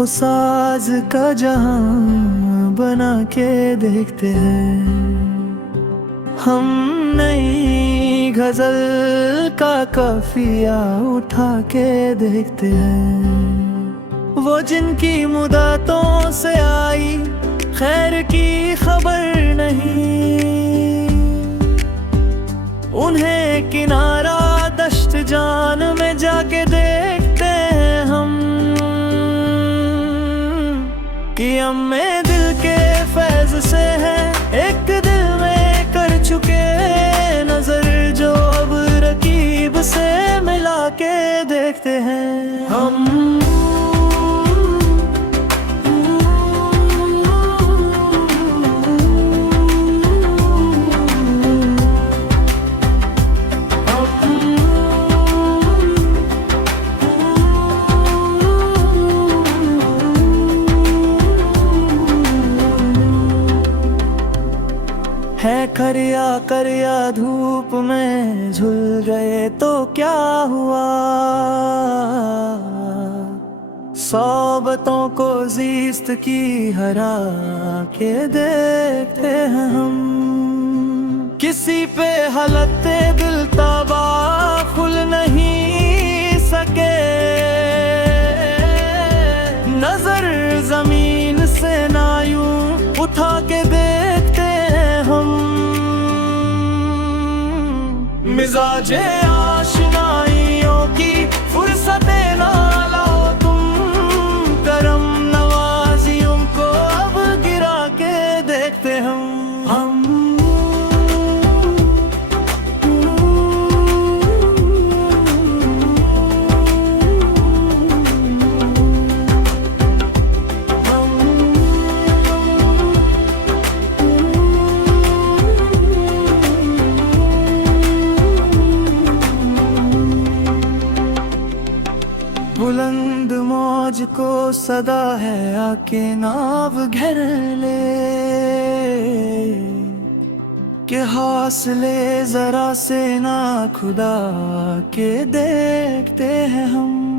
वो साज का जहां बना के देखते हैं। हम नई गजल का काफिया उठा के देखते हैं। वो जिनकी मुद्दतों से आई खैर की खबर नहीं, उन्हें किनारा दश्त जान में जाके देखते हैं हम। कि अम्मे दिल के फैज से है एक दिल में कर चुके नजर, जो अब रकीब से मिला के देखते हैं हम। है करिया करिया धूप में झुल गए तो क्या हुआ, सोबतों को जीस्त की हरा के देखते हैं हम। किसी पे हलते दिल तबा खुल नहीं सके, नजर जमीन से ना यूं उठा के देखते हैं हम। मिजाजे आशनाइयों की फुर्सते ना लाओ तुम, करम नवाजियों को अब गिरा के देखते हम। बुलंद मौज को सदा है आके नाव घेर ले, कि हौसले जरा से ना खुदा के देखते हैं हम।